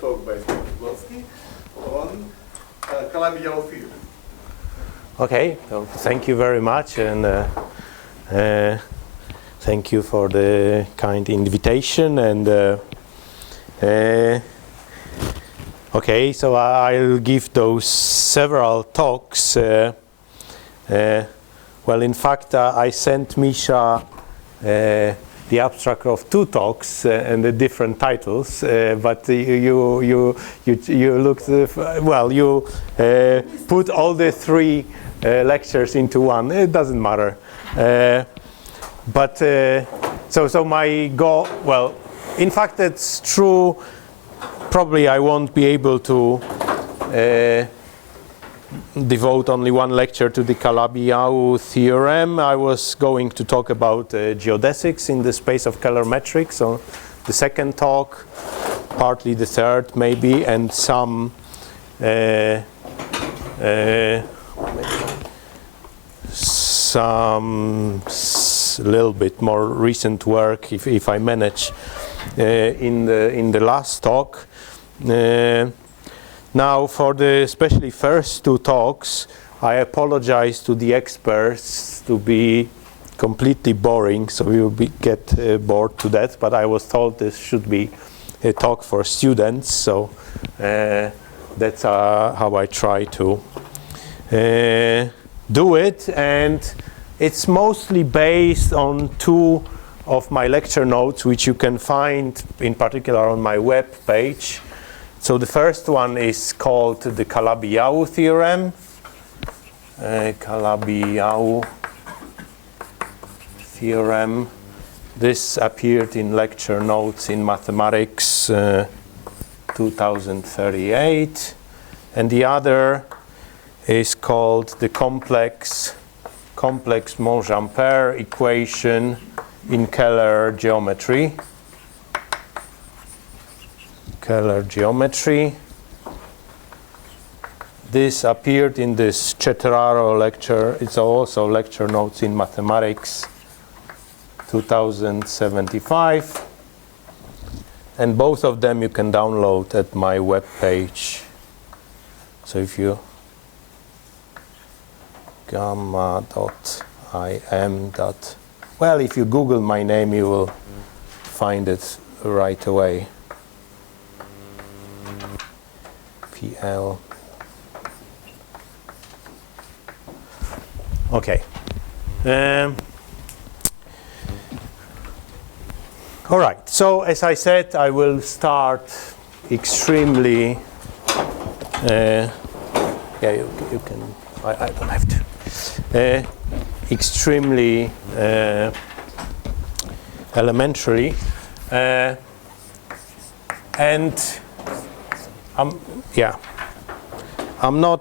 talk by Blocki on Calabi-Yau Theorem. Okay, so thank you very much, and thank you for the kind invitation. And okay, so I'll give those several talks. Well, in fact, I sent Misha the abstract of 2 talks and the different titles, but you looked well. You put all the 3 lectures into one. It doesn't matter. But so my goal. Well, in fact, it's true. Probably I won't be able to devote only 1 lecture to the Calabi-Yau theorem. I was going to talk about geodesics in the space of calorimetrics, so the 2nd talk, partly the 3rd maybe, and some little bit more recent work, if I manage, in the last talk. Now, for the especially first 2 talks, I apologize to the experts to be completely boring, so you'll get bored to death. But I was told this should be a talk for students, so that's how I try to do it. And it's mostly based on 2 of my lecture notes, which you can find in particular on my web page. So the first one is called the Calabi-Yau Theorem. Calabi-Yau Theorem. This appeared in lecture notes in Mathematics 2038. And the other is called the complex Monge-Ampère equation in Keller geometry. Keller geometry. This appeared in this Ceteraro lecture. It's also lecture notes in Mathematics 2075. And both of them you can download at my web page. So if you gamma.im. Well, if you Google my name, you will find it right away. PL. Okay. All right. So as I said, I will start extremely. Yeah, you can. I don't have to. Extremely elementary, and yeah, I'm not.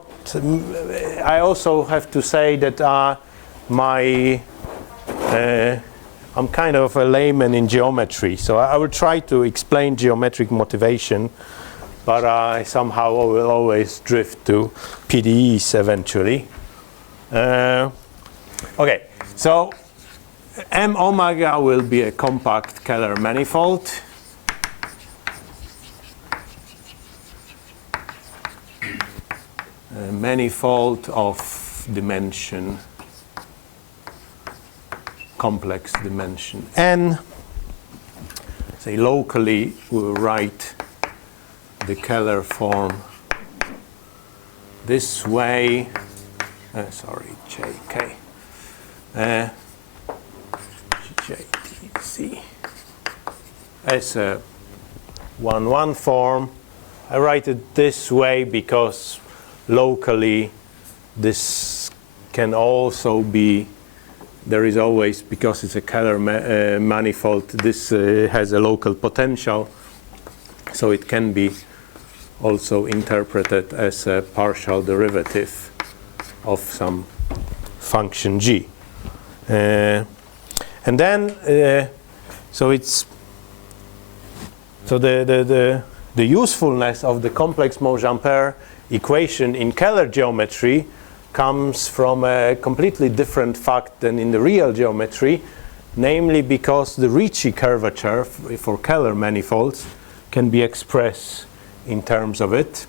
I also have to say that I'm kind of a layman in geometry, so I will try to explain geometric motivation, but I somehow will always drift to PDEs eventually. Okay, so M omega will be a compact Keller manifold. A manifold of dimension, complex dimension n. Say locally we'll write the Keller form this way. Sorry, JK. JTC as a 1-1 form. I write it this way because locally this can also be, there is always, because it's a Keller manifold, this has a local potential, so it can be also interpreted as a partial derivative of some function g. And then so it's the usefulness of the complex Monge-Ampère equation in Keller geometry comes from a completely different fact than in the real geometry, namely because the Ricci curvature for Keller manifolds can be expressed in terms of it,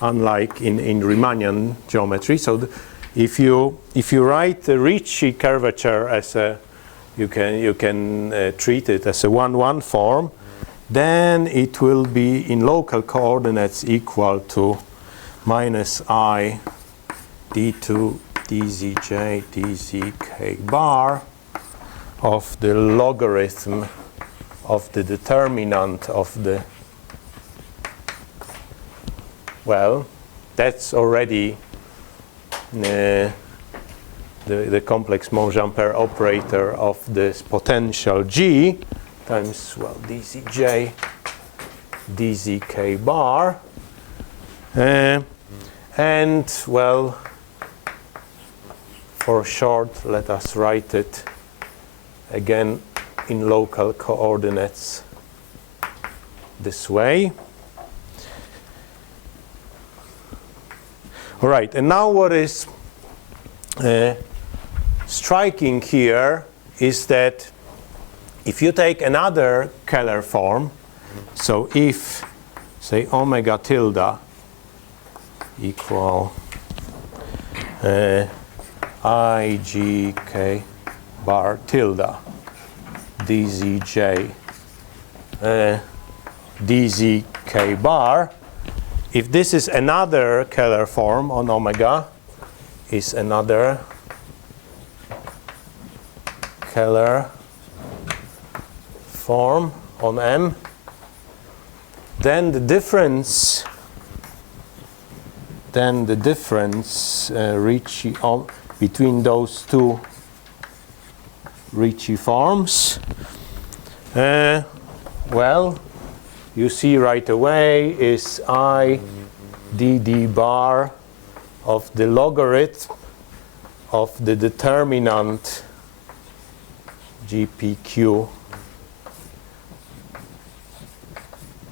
unlike in Riemannian geometry. So if you write the Ricci curvature as a, you can treat it as a 1-1 form, then it will be in local coordinates equal to minus I d2 dzj dzk bar of the logarithm of the determinant of the, well, that's already the complex Monge-Ampère operator of this potential G times, well, dzj dzk bar. And, well, for short, let us write it again in local coordinates this way. All right, and now what is striking here is that if you take another Keller form, so if, say, omega tilde equal IGK bar tilde dzj dzk bar, if this is another Keller form on omega, is another Keller form on M, then the difference Ricci between those two Ricci forms, well, you see right away is I dd bar of the logarithm of the determinant GPQ,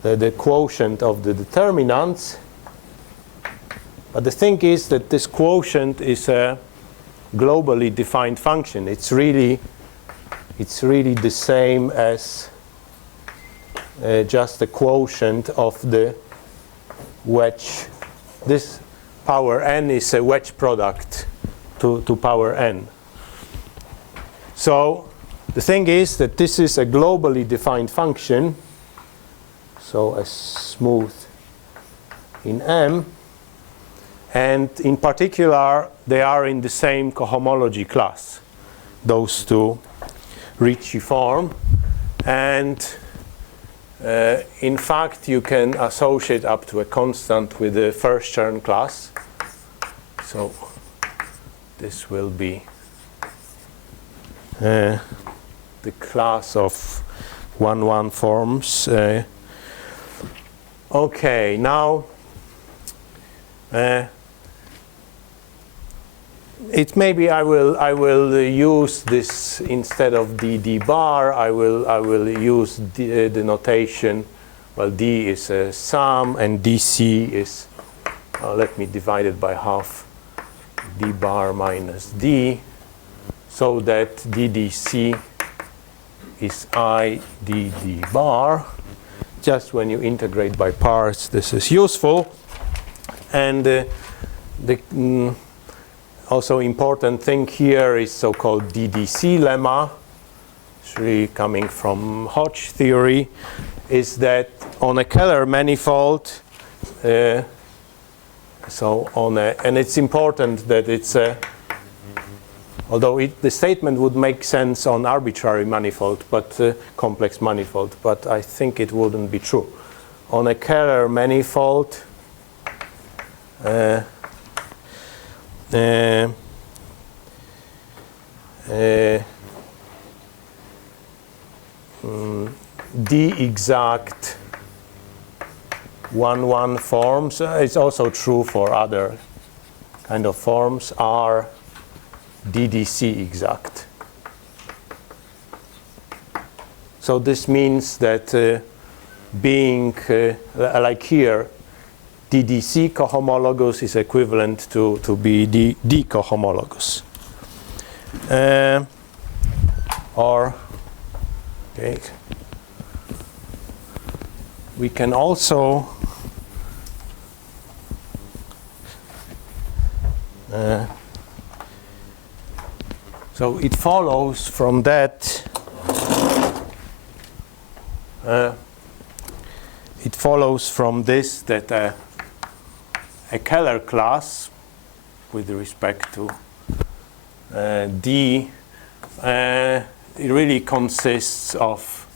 the quotient of the determinants. But the thing is that this quotient is a globally defined function. It's really the same as just the quotient of the wedge. This power n is a wedge product to power n. So the thing is that this is a globally defined function, so as smooth in M, and in particular they are in the same cohomology class, those two Ricci form, and in fact you can associate up to a constant with the first Chern class. So this will be the class of 1-1 forms. Okay, now it maybe I will use this instead of dd bar. I will use the notation. Well, d is a sum and dc is let me divide it by half, d bar minus d, so that ddc is I dd bar. Just when you integrate by parts, this is useful. And the also important thing here is so-called DDC lemma. It's really coming from Hodge theory, is that on a Keller manifold, and it's important that it's a, although the statement would make sense on arbitrary manifold, but complex manifold, but I think it wouldn't be true. On a Keller manifold, the exact 1-1 forms, it's also true for other kind of forms, are DDC exact. So this means that being like here, DDC cohomologous is equivalent to be D cohomologous. Or okay, we can also So it follows from that. It follows from this that a Keller class with respect to D it really consists of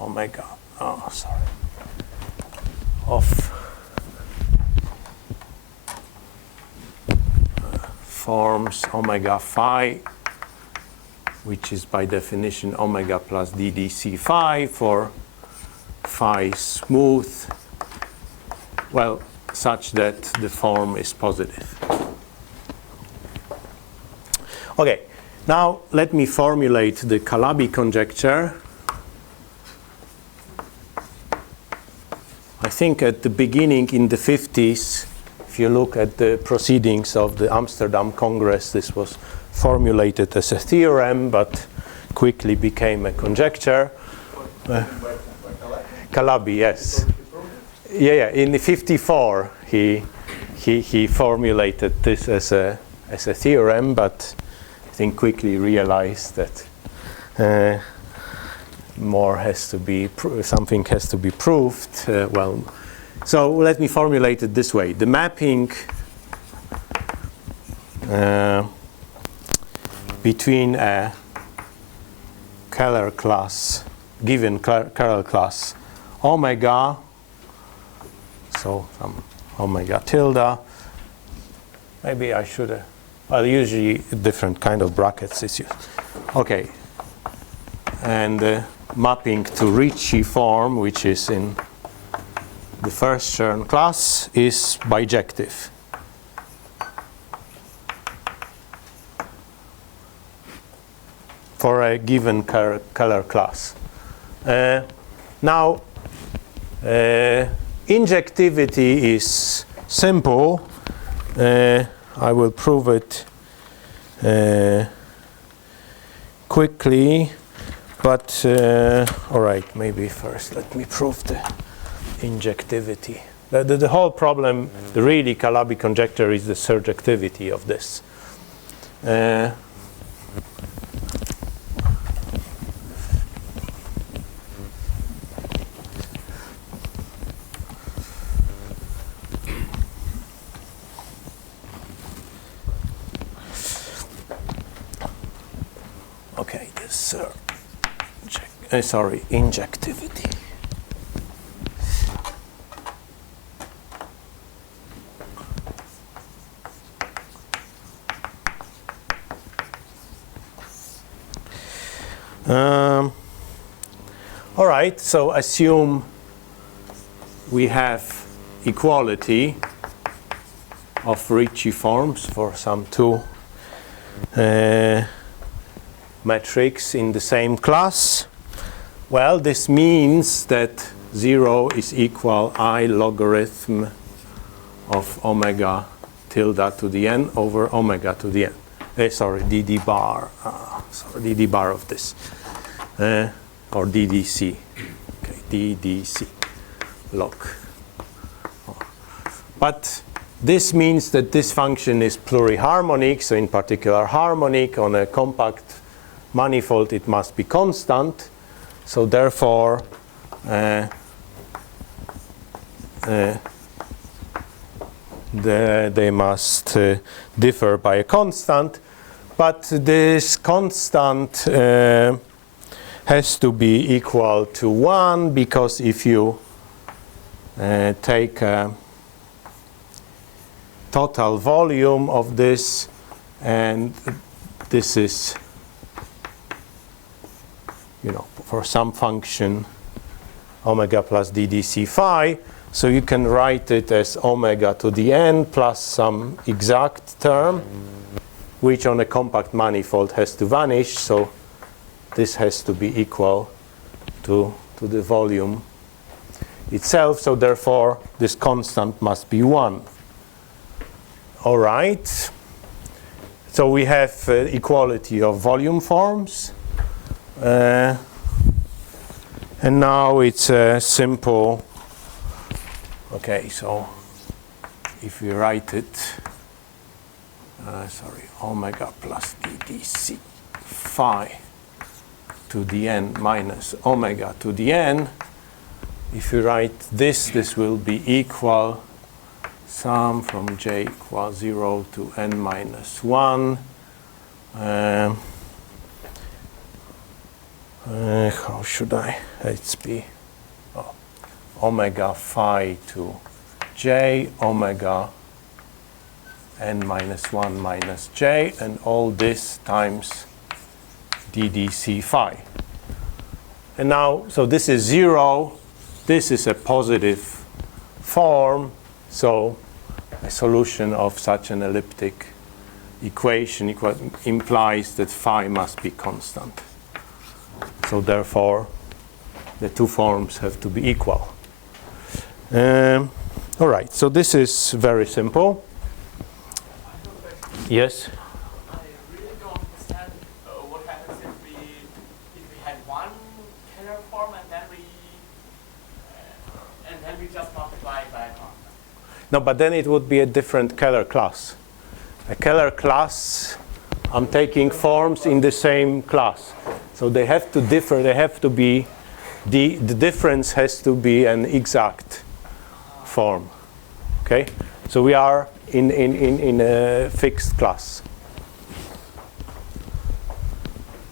omega. Oh, sorry. Of forms omega phi, which is by definition omega plus ddc phi for phi smooth, well, such that the form is positive. Okay, now let me formulate the Calabi conjecture. I think at the beginning in the 50s, if you look at the proceedings of the Amsterdam Congress, this was formulated as a theorem, but quickly became a conjecture. Calabi, yes. Yeah, in the 54, he formulated this as a theorem, but I think quickly realized that more has to be something has to be proved. Well, so let me formulate it this way: the mapping between a Keller class, given Keller class omega, so some omega tilde. Maybe I should. Well, usually different kind of brackets is used. Okay, and mapping to Ricci form, which is in the first Chern class, is bijective. For a given Keller class. Now, injectivity is simple. I will prove it quickly. But, all right, maybe first let me prove the injectivity. The whole problem, the really Calabi conjecture, is the surjectivity of this. Okay, this injectivity. All right, so assume we have equality of Ricci forms for some two metrics in the same class. Well, this means that 0 is equal I logarithm of omega tilde to the n over omega to the n. dd bar. Dd bar of this. Or ddc. Okay, ddc log. But this means that this function is pluriharmonic, so in particular harmonic. On a compact manifold it must be constant. So therefore, they must differ by a constant. But this constant has to be equal to 1, because if you take a total volume of this, and this is, for some function omega plus ddc phi, so you can write it as omega to the n plus some exact term, which on a compact manifold has to vanish, so this has to be equal to the volume itself, so therefore this constant must be 1. All right, so we have equality of volume forms. And now it's a simple, okay, so if we write it omega plus ddc phi to the n minus omega to the n. If you write this, this will be equal sum from j equals 0 to n minus 1. How should I? It's be omega phi to j omega n minus 1 minus j, and all this times ddc phi. And now, so this is 0. This is a positive form. So a solution of such an elliptic equation implies that phi must be constant. So therefore, the two forms have to be equal. All right, so this is very simple. Yes? I really don't understand what happens if we had one Keller form and then we just multiply by a constant. No, but then it would be a different Keller class. A Keller class, I'm taking forms in the same class. So they have to differ, they have to be, the difference has to be an exact form. Okay? So we are in a fixed class.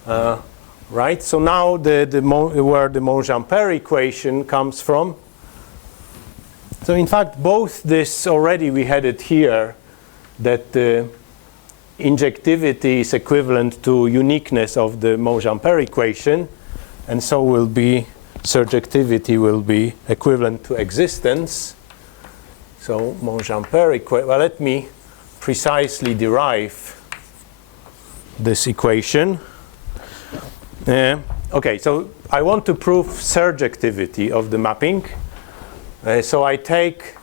Right? So now where the Monge-Ampère equation comes from. So in fact, both this already we had it here, that the injectivity is equivalent to uniqueness of the Monge-Ampère equation, and so will be surjectivity will be equivalent to existence. So Monge-Ampère equation. Well, let me precisely derive this equation. Okay, so I want to prove surjectivity of the mapping. So I take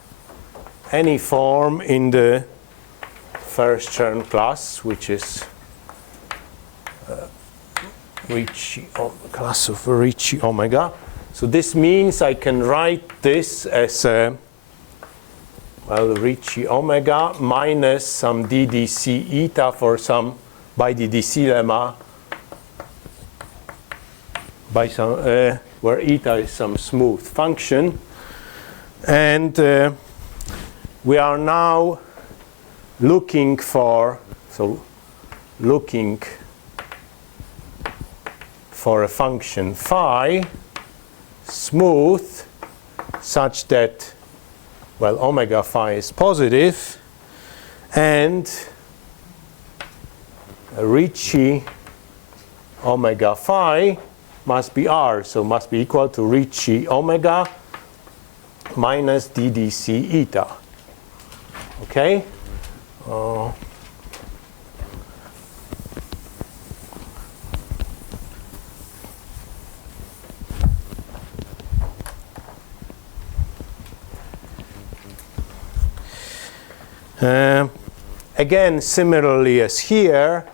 any form in the first Chern class, which is Ricci, class of Ricci omega. So this means I can write this as Ricci omega minus some ddc eta for some by ddc lemma by some where eta is some smooth function. And we are now looking for a function phi smooth such that, well, omega phi is positive, and Ricci omega phi must be R, so must be equal to Ricci omega minus ddc eta. Okay? Again, similarly as here,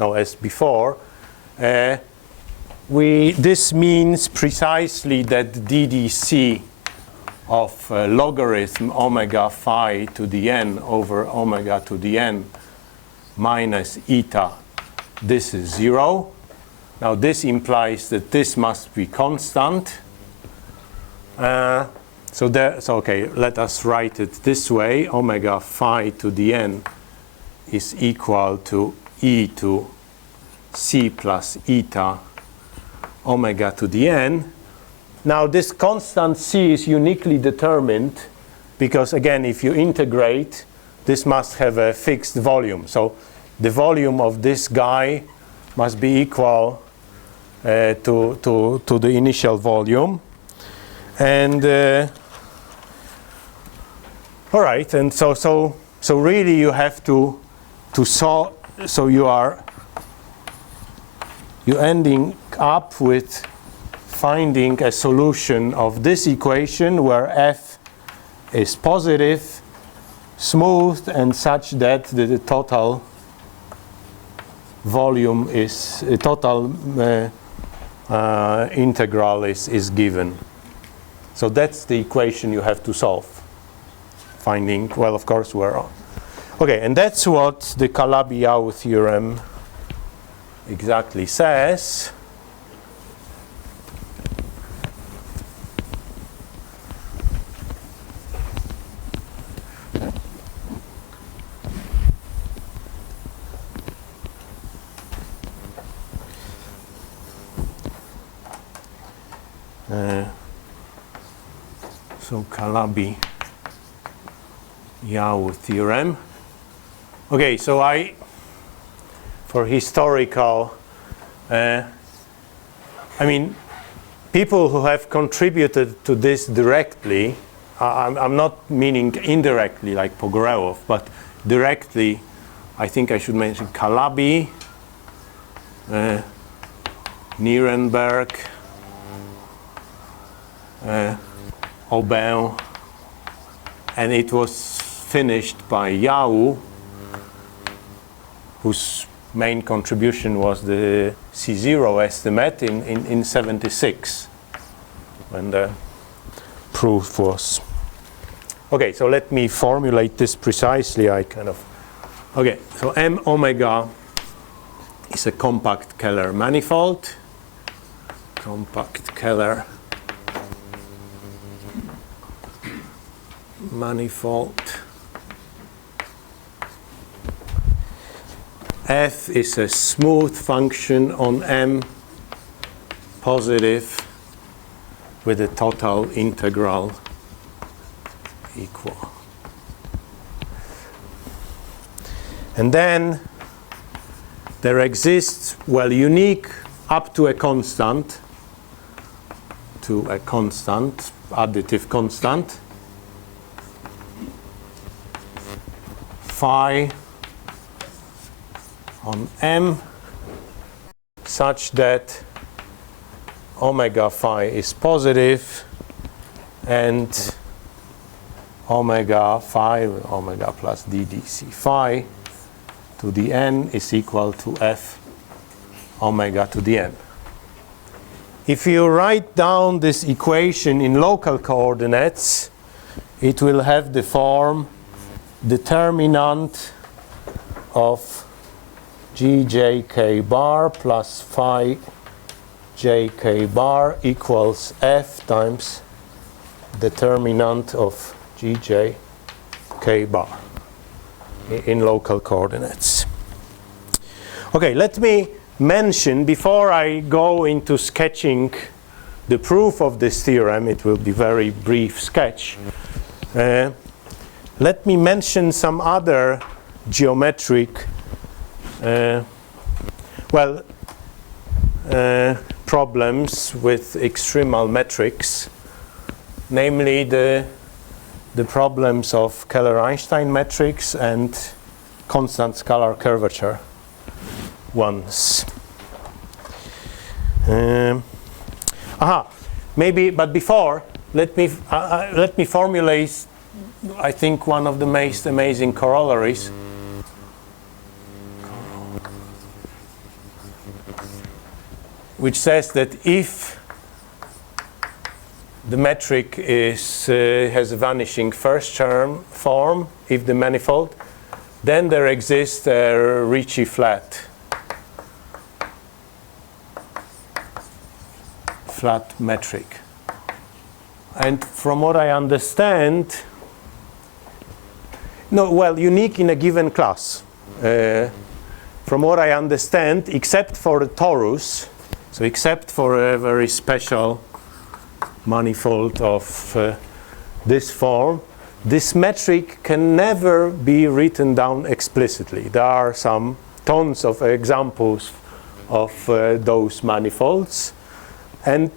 as before, this means precisely that ddc of logarithm omega phi to the n over omega to the n minus eta, this is 0. Now this implies that this must be constant. Okay, let us write it this way. Omega phi to the n is equal to e to c plus eta omega to the n. Now this constant c is uniquely determined because, again, if you integrate, this must have a fixed volume. So the volume of this guy must be equal to the initial volume. And all right, and so really you have to solve. So you're ending up with finding a solution of this equation where f is positive, smooth, and such that the total volume is total integral is given. So that's the equation you have to solve. Finding, well, of course, we're Okay, and that's what the Calabi-Yau theorem exactly says. So Calabi-Yau theorem. Okay, so for historical, I mean, people who have contributed to this directly, I'm not meaning indirectly like Pogorelov, but directly, I think I should mention Calabi, Nirenberg, Aubin, and it was finished by Yau, whose main contribution was the C0 estimate in 76, when the proof was. Okay, so let me formulate this precisely. Okay, so M omega is a compact Keller manifold. Compact Keller manifold. F is a smooth function on M positive with a total integral equal. And then there exists, well, unique up to a constant, additive constant, phi on M, such that omega phi is positive and omega phi, omega plus ddc phi to the n is equal to f omega to the n. If you write down this equation in local coordinates, it will have the form determinant of gjk bar plus phi jk bar equals f times determinant of gjk bar in local coordinates. Okay, let me mention, before I go into sketching the proof of this theorem, it will be very brief sketch, let me mention some other geometric problems with extremal metrics, namely the problems of Keller-Einstein metrics and constant scalar curvature ones. Maybe, but before, let me formulate, I think, one of the most amazing corollaries. Which says that if the metric has a vanishing first term form, if the manifold, then there exists a Ricci flat metric. And from what I understand, unique in a given class. From what I understand, except for the torus, so except for a very special manifold of this form, this metric can never be written down explicitly. There are some tons of examples of those manifolds. And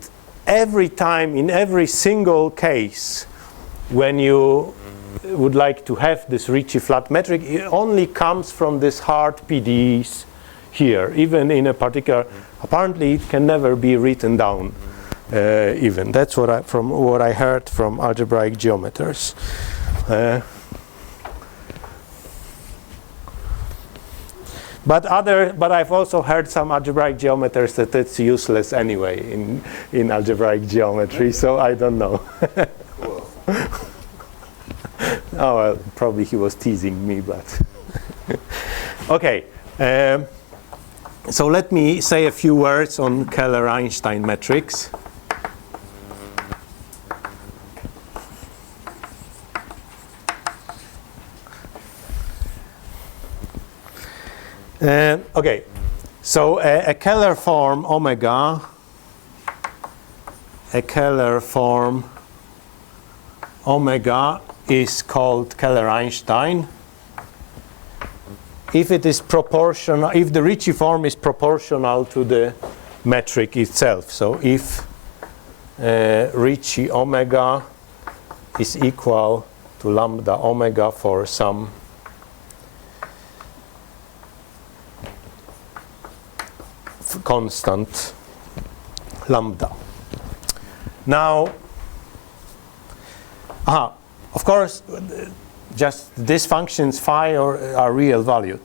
every time, in every single case, when you would like to have this Ricci flat metric, it only comes from this hard PDEs here, even in a particular. Apparently, it can never be written down. Even that's from what I heard from algebraic geometers. But I've also heard some algebraic geometers that it's useless anyway in algebraic geometry. So I don't know. Cool. Oh well, probably he was teasing me, but. Okay. So let me say a few words on Keller-Einstein metrics. Okay, so a Keller form omega, a Keller form omega is called Keller-Einstein if it is proportional, if the Ricci form is proportional to the metric itself. So if Ricci omega is equal to lambda omega for some constant lambda. Now, of course, just these functions phi are real valued.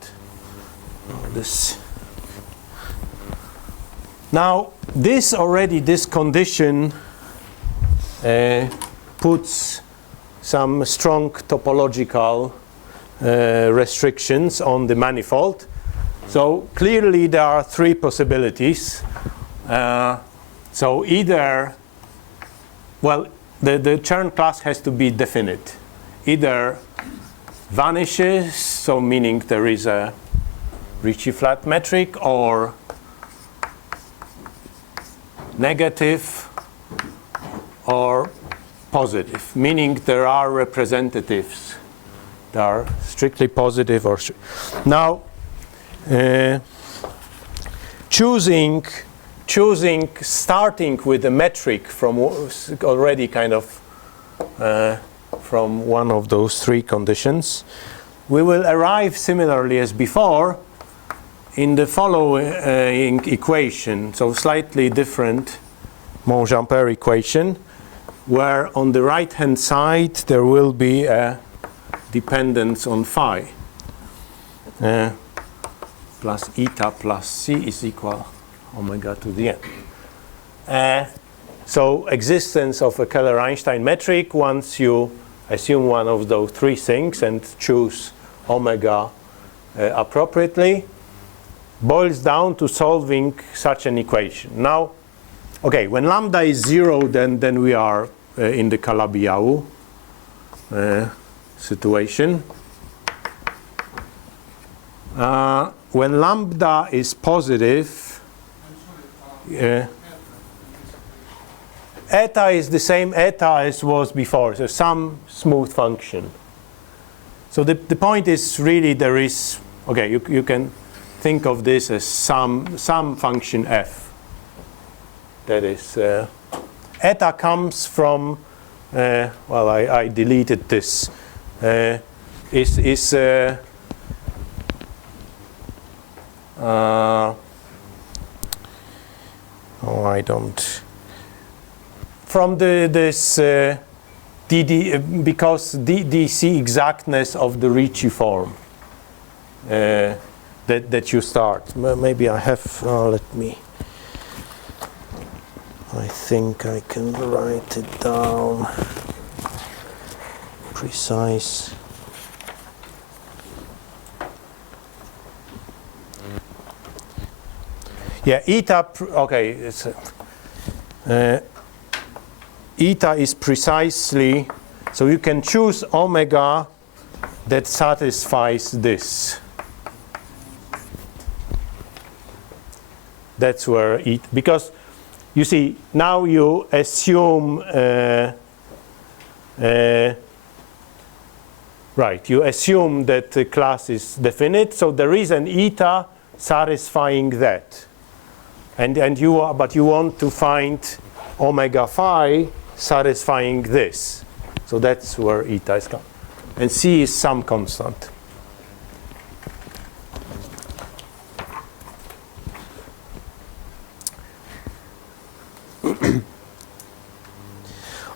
Now, this condition puts some strong topological restrictions on the manifold. So clearly there are three possibilities. So either, well, the Chern class has to be definite. Either vanishes, so meaning there is a Ricci flat metric, or negative or positive, meaning there are representatives. They are strictly positive or now choosing starting with a metric from already kind of from one of those three conditions, we will arrive similarly as before in the following equation, so slightly different Monge-Ampère equation, where on the right hand side there will be a dependence on phi. Plus eta plus c is equal omega to the n. So existence of a Keller-Einstein metric, once you assume one of those three things and choose omega appropriately, boils down to solving such an equation. Now, okay, when lambda is 0, then we are in the Calabi-Yau situation. When lambda is positive, eta is the same eta as was before, so some smooth function. So the point is really there is, okay, you can think of this as some function f. That is, eta comes from, well, I deleted this, oh, I don't. From this because DC exactness of the Ricci form that you start. Maybe I have. Let me. I think I can write it down. Precise. Yeah, eta, okay, it's, eta is precisely, so you can choose omega that satisfies this. That's where eta, because you see, now you assume, right, you assume that the class is definite, so there is an eta satisfying that. But you want to find omega phi satisfying this. So that's where eta is coming. And c is some constant.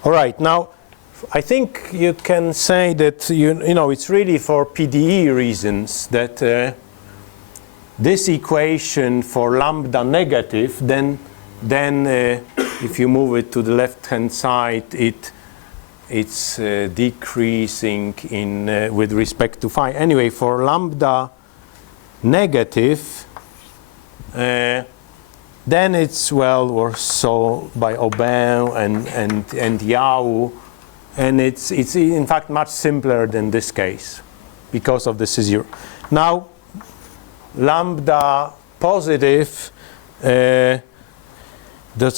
All right, now I think you can say that you know it's really for PDE reasons that this equation for lambda negative, then if you move it to the left-hand side, it it's decreasing in with respect to phi. Anyway, for lambda negative, then it's, well, or so by Aubin and Yau, and it's in fact much simpler than this case because of the C0. Now, lambda positive, so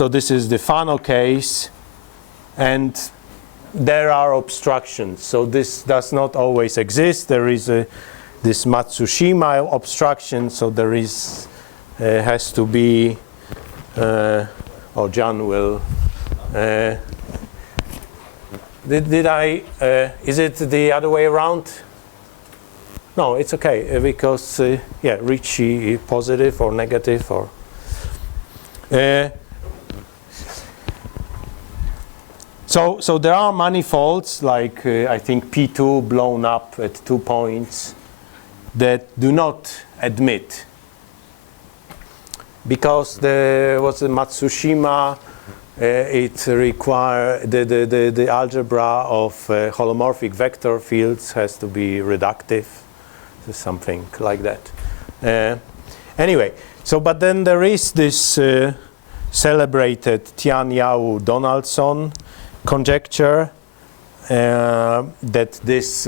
this is the Fano case, and there are obstructions. So this does not always exist. There is this Matsushima obstruction, so there is has to be, or John will, did I, is it the other way around? No, it's okay, because, yeah, Ricci positive or negative, or, so there are manifolds, like I think P2 blown up at 2 points, that do not admit, because there was a Matsushima, it requires the algebra of holomorphic vector fields has to be reductive, something like that. Anyway, so but then there is this celebrated Tian-Yau-Donaldson conjecture that this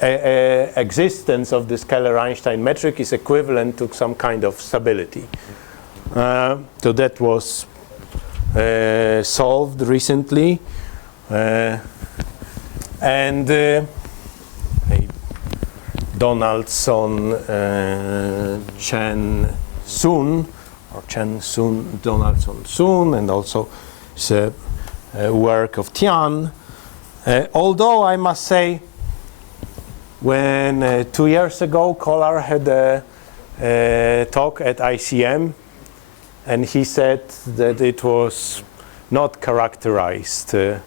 existence of the scalar Einstein metric is equivalent to some kind of stability. So that was solved recently, and Donaldson, Chen Sun, or Chen Sun, Donaldson Sun, and also it's a work of Tian. Although I must say, when 2 years ago Kolar had a talk at ICM, and he said that it was not characterized, the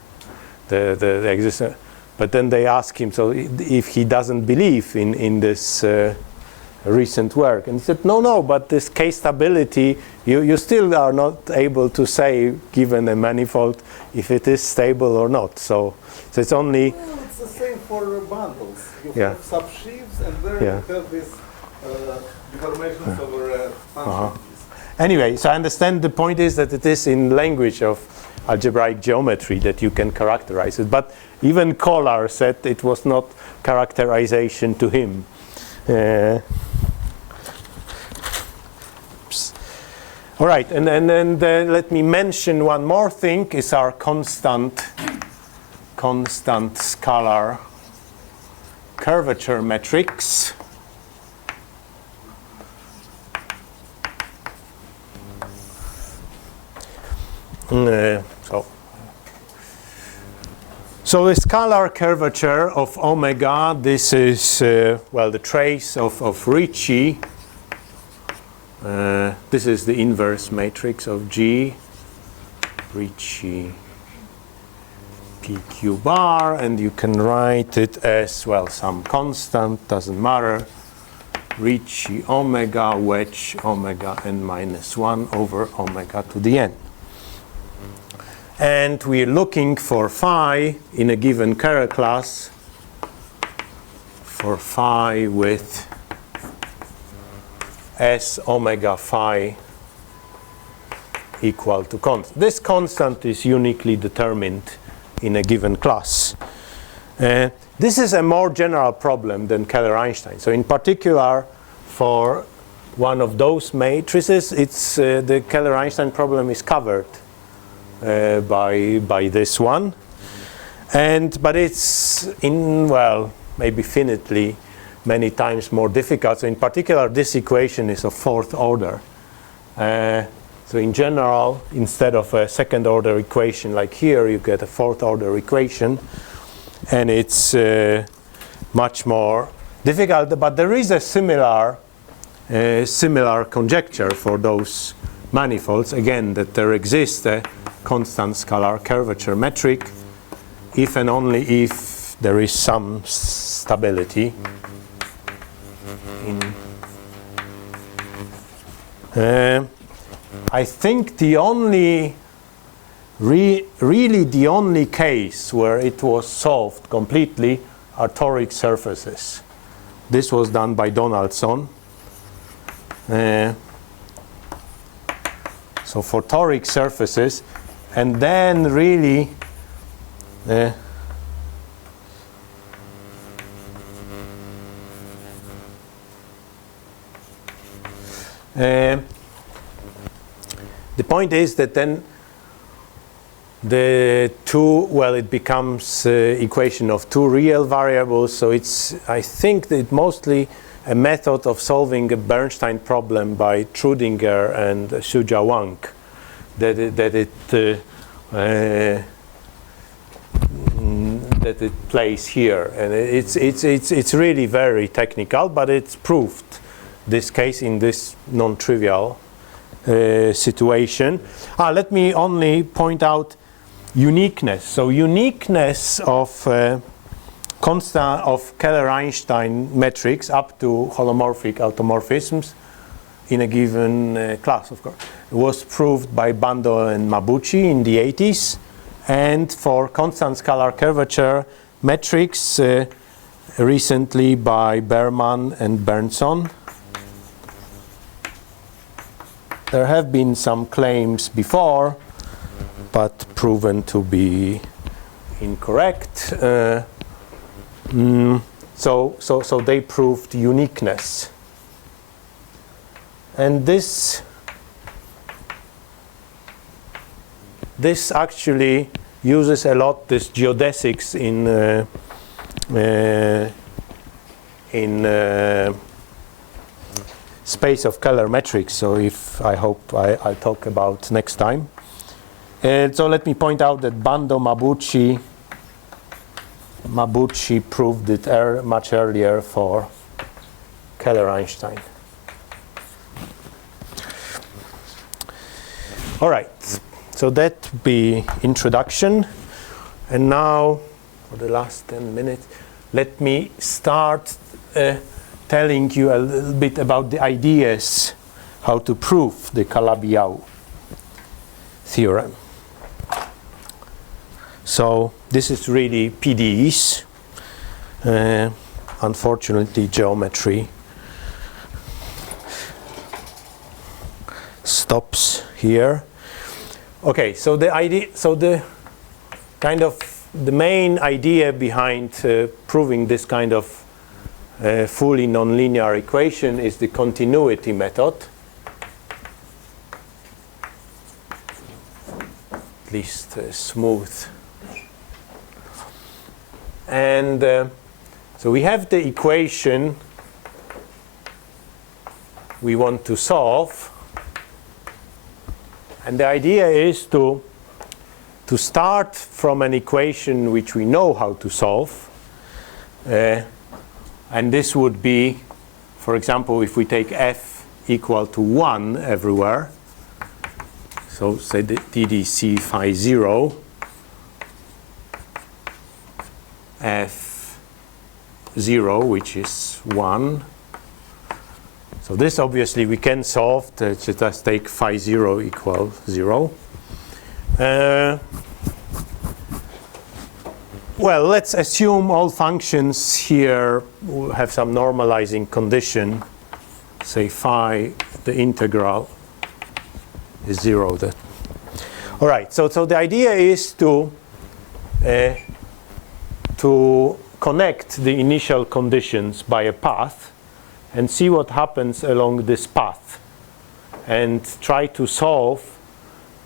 existence. But then they asked him, so if he doesn't believe in this recent work, and he said, no, but this K-stability, you still are not able to say, given a manifold, if it is stable or not. So it's only. Well, it's the same for bundles. You Yeah. have subsheaves, and there Yeah. you have these deformations over functions. Anyway, so I understand the point is that it is in language of algebraic geometry that you can characterize it. But even Kolar said it was not characterization to him. All right, and then let me mention one more thing, is our constant scalar curvature metrics. So the scalar curvature of omega, this is, well, the trace of Ricci. This is the inverse matrix of G, Ricci PQ bar, and you can write it as, well, some constant, doesn't matter, Ricci omega, wedge omega n minus 1 over omega to the n. And we're looking for phi in a given Kerr class, for phi with S omega phi equal to constant. This constant is uniquely determined in a given class. This is a more general problem than Keller-Einstein. So in particular, for one of those matrices, it's the Keller-Einstein problem is covered by this one, but it's in, well, maybe finitely many times more difficult. So in particular, this equation is of fourth order. So in general, instead of a second order equation like here, you get a fourth order equation, and it's much more difficult. But there is a similar conjecture for those manifolds, again, that there exists a constant scalar curvature metric if and only if there is some stability in. I think the only really the only case where it was solved completely are toric surfaces. This was done by Donaldson. So for toric surfaces, and then really the point is that then the two, well, it becomes equation of two real variables. So it's, I think that mostly a method of solving a Bernstein problem by Trudinger and Shuja Wang that it plays here, and it's really very technical, but it's proved this case in this non-trivial situation. Let me only point out uniqueness. So uniqueness of constant of Keller-Einstein metrics up to holomorphic automorphisms in a given class, of course, was proved by Bando and Mabuchi in the 80s, and for constant scalar curvature metrics recently by Berman and Bernson. There have been some claims before, but proven to be incorrect. So they proved uniqueness. And this actually uses a lot this geodesics in space of Keller metrics. So I hope I'll talk about next time. So let me point out that Bando Mabuchi proved it much earlier for Keller-Einstein. All right, so that be introduction. And now, for the last 10 minutes, let me start telling you a little bit about the ideas how to prove the Calabi-Yau theorem. So this is really PDEs. Unfortunately, geometry stops here. Okay, so the main idea behind proving this kind of fully nonlinear equation is the continuity method. At least smooth. And so we have the equation we want to solve. And the idea is to start from an equation which we know how to solve. And this would be, for example, if we take f equal to 1 everywhere. So say the DDC phi 0, f 0, which is 1. So this obviously we can solve. Just take phi 0 equals 0. Well, let's assume all functions here will have some normalizing condition. Say phi, the integral is 0. All right. So the idea is to connect the initial conditions by a path and see what happens along this path, and try to solve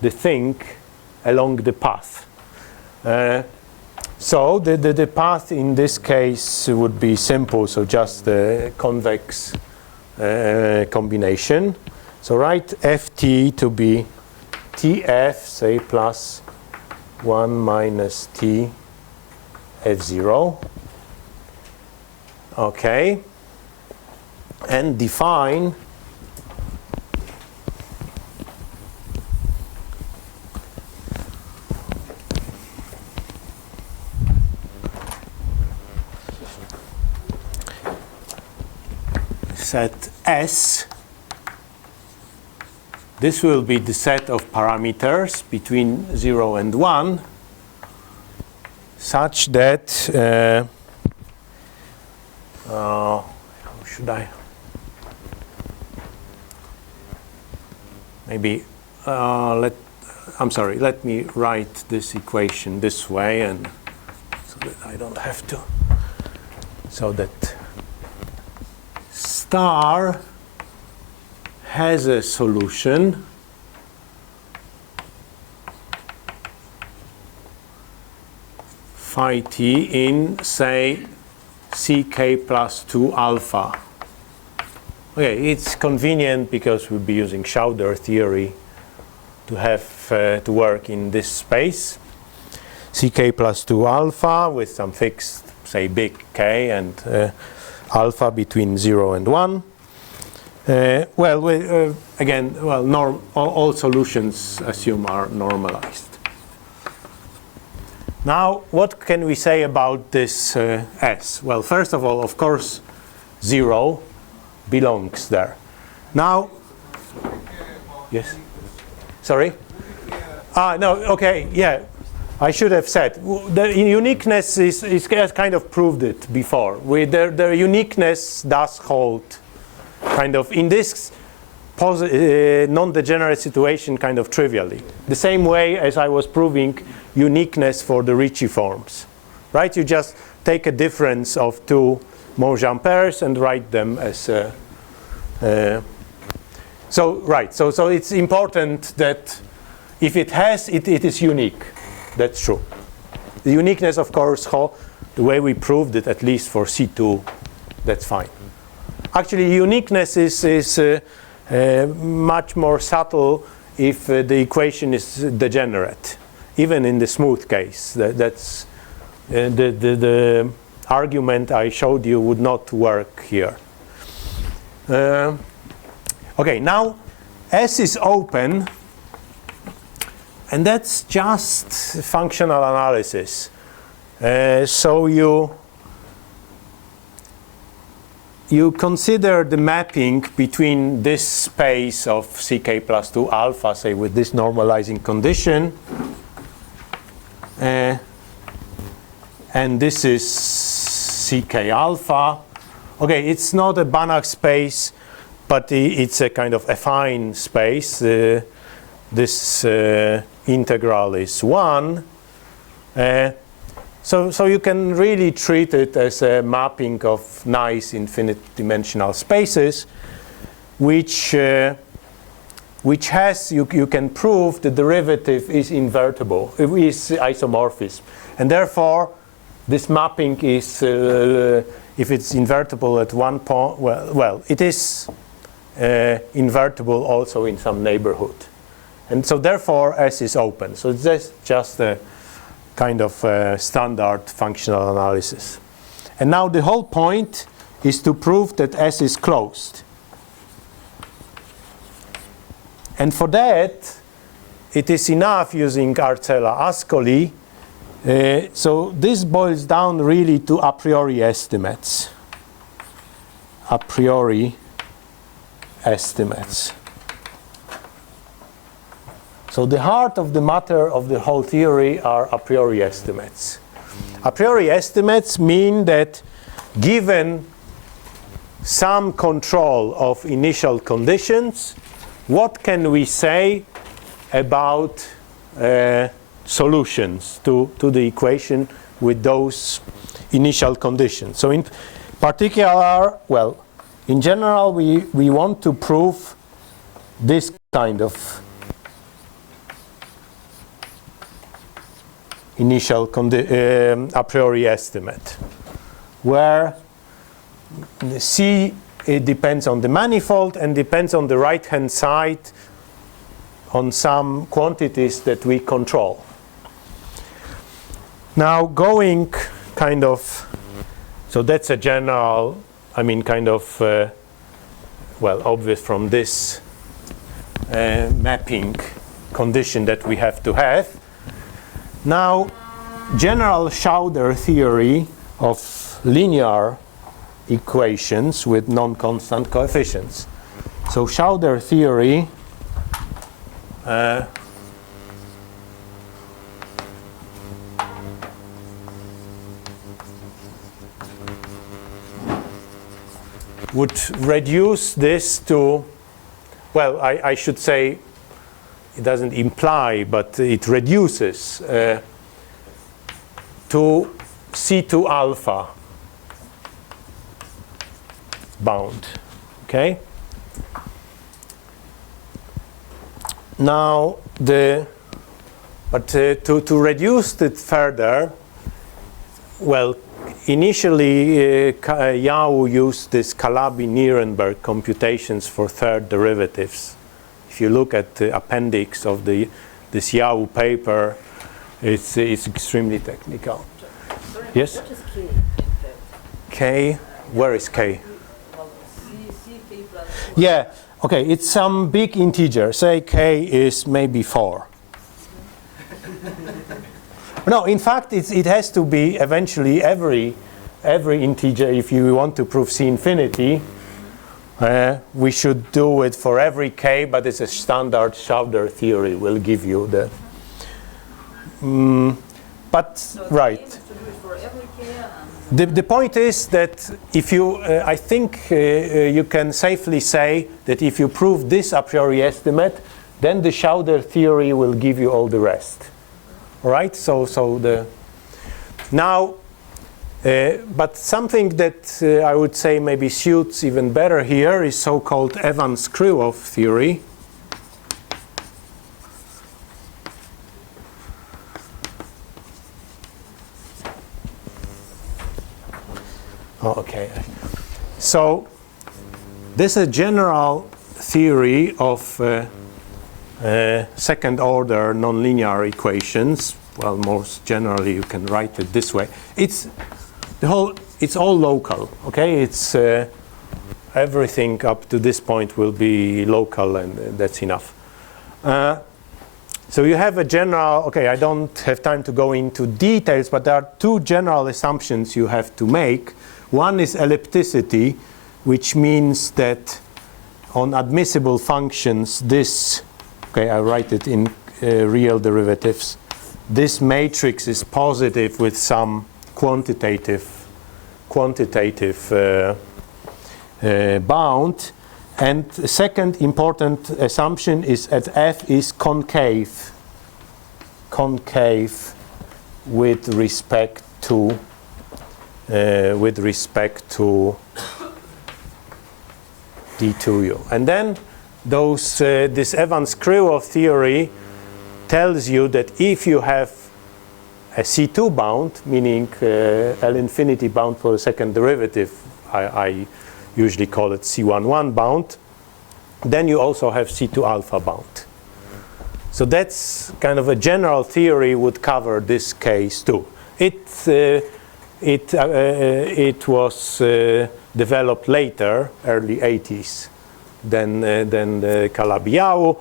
the thing along the path. So the path in this case would be simple, so just the convex combination. So write ft to be tf, say, plus 1 minus t f0. Okay. And define set S. this will be the set of parameters between 0 and 1 such that how should I maybe let me write this equation this way, and so that I don't have to, so that star has a solution phi t in, say, ck plus 2 alpha. Okay, it's convenient because we'll be using Schauder theory to have to work in this space. Ck plus 2 alpha with some fixed, say, big k, and alpha between 0 and 1. All solutions assume are normalized. Now, what can we say about this S? Well, first of all, of course, 0 belongs there. Now, yes? Sorry? No, okay, yeah. I should have said. The uniqueness is kind of proved it before. The uniqueness does hold kind of in this non-degenerate situation kind of trivially. The same way as I was proving uniqueness for the Ricci forms. Right? You just take a difference of two Mongean pairs and write them as so it's important that if it has it is unique. That's true. The uniqueness, of course, the way we proved it, at least for C2, that's fine. Actually, uniqueness is much more subtle if the equation is degenerate, even in the smooth case. That's the argument I showed you would not work here. Okay, now S is open, and that's just functional analysis. So you consider the mapping between this space of ck plus 2 alpha, say with this normalizing condition, and this is ck alpha. Okay, it's not a Banach space, but it's a kind of affine space. This integral is 1. So you can really treat it as a mapping of nice infinite dimensional spaces, which has, you can prove the derivative is invertible, it is isomorphism. And therefore, this mapping is, if it's invertible at one point, well, it is invertible also in some neighborhood. And so therefore, S is open. So it's just a kind of standard functional analysis. And now the whole point is to prove that S is closed. And for that, it is enough using Arcela-Ascoli. So this boils down really to a priori estimates. A priori estimates. So the heart of the matter of the whole theory are a priori estimates. A priori estimates mean that given some control of initial conditions, what can we say about solutions to the equation with those initial conditions? So in particular, well, in general, we want to prove this kind of initial a priori estimate, where C it depends on the manifold and depends on the right-hand side on some quantities that we control. Now going kind of, so that's a general, I mean kind of, well, obvious from this mapping condition that we have to have. Now, general Schauder theory of linear equations with non-constant coefficients. So Schauder theory would reduce this to, well, I should say it doesn't imply, but it reduces to C2 alpha bound. Okay? Now, to reduce it further, well, initially, Yau used this Calabi-Nirenberg computations for third derivatives. If you look at the appendix of this Yau paper, it's extremely technical. Sorry, Yes? what is K in fact? K, where is K? Well, K plus 1. Yeah, okay, it's some big integer. Say K is maybe 4. No, in fact, it has to be eventually every integer. If you want to prove C infinity, we should do it for every K, but it's a standard Schauder theory will give you the. But So right. the aim is to do it for every K and The point is that if you, I think you can safely say that if you prove this a priori estimate, then the Schauder theory will give you all the rest. All right? Now, but something that I would say maybe suits even better here is so-called Evans-Krylov theory. Oh, okay. So this is a general theory of second-order nonlinear equations. Well, most generally, you can write it this way. It's all local. Okay, it's everything up to this point will be local, and that's enough. So you have a general. Okay, I don't have time to go into details, but there are two general assumptions you have to make. One is ellipticity, which means that on admissible functions, this, okay, I write it in real derivatives, this matrix is positive with some quantitative bound. And the second important assumption is that F is concave with respect to D2U. And then this Evans-Krylov theory tells you that if you have a C2 bound, meaning L infinity bound for the second derivative, I usually call it C11 bound, then you also have C2 alpha bound. So that's kind of a general theory would cover this case too. It was developed later, early 80s, than the Calabi-Yau.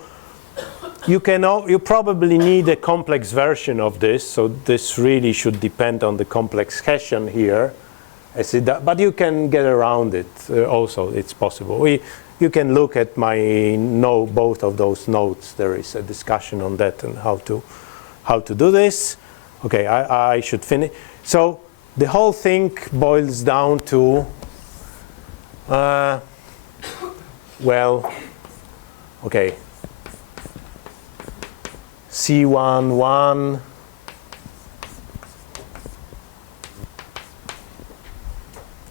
You probably need a complex version of this, so this really should depend on the complex Hessian here. But you can get around it also, it's possible. You can look at both of those notes. There is a discussion on that and how to do this. Okay, I should finish. So the whole thing boils down to, well, okay, C11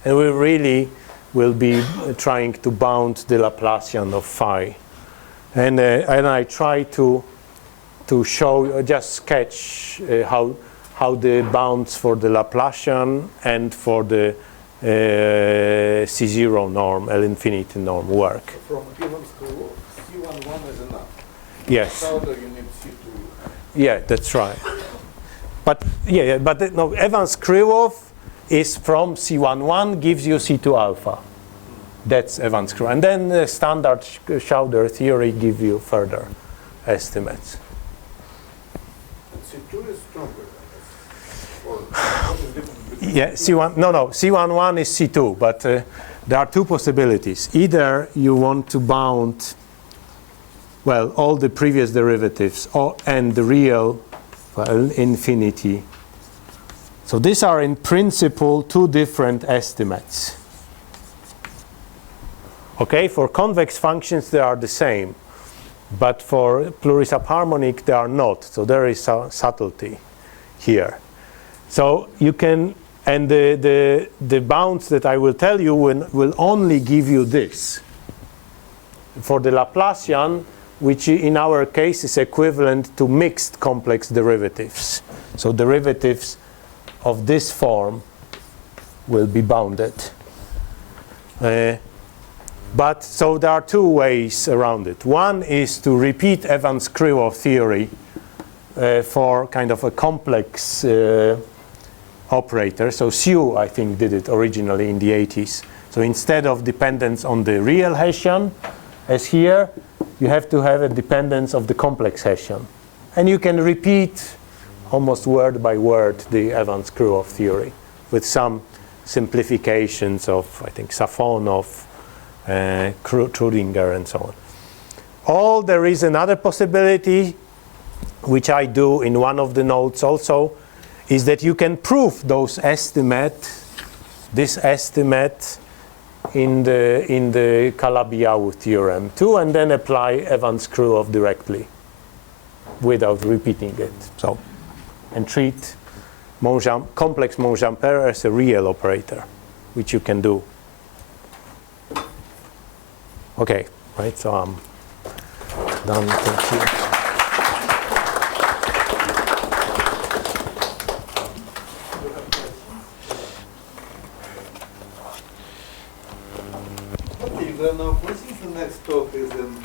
and we really will be trying to bound the Laplacian of phi. And I try to show, just sketch how the bounds for the Laplacian and for the C0 norm, L infinity norm work. From Evans to C11 is enough. Yes. Schauder, you need C2. Yeah, that's right. But no, Evans-Krylov is from C11 gives you C2 alpha. That's Evans-Krylov. And then the standard Schauder theory gives you further estimates. And C2 is stronger, I guess. Or what is different between Yeah, C11 is C2, but there are two possibilities. Either you want to bound well, all the previous derivatives and the real, well, infinity. So these are in principle two different estimates. Okay, for convex functions they are the same, but for plurisubharmonic they are not. So there is a subtlety here. So you can, and the bounds that I will tell you will only give you this. For the Laplacian, which in our case is equivalent to mixed complex derivatives. So derivatives of this form will be bounded. But so there are two ways around it. One is to repeat Evans-Krylov theory for kind of a complex operator. So Hsu, I think, did it originally in the 80s. So instead of dependence on the real Hessian, as here, you have to have a dependence of the complex Hessian. And you can repeat almost word by word the Evans-Krylov theory with some simplifications of, I think, Safonov, Schrödinger, and so on. Or there is another possibility, which I do in one of the notes also, is that you can prove those this estimate in the Calabi-Yau theorem too, and then apply Evans-Krylov directly without repeating it. So, and treat complex Monge-Ampère as a real operator, which you can do. Okay, right, so I'm done. Thank you. Okay, there are no questions. The next talk is in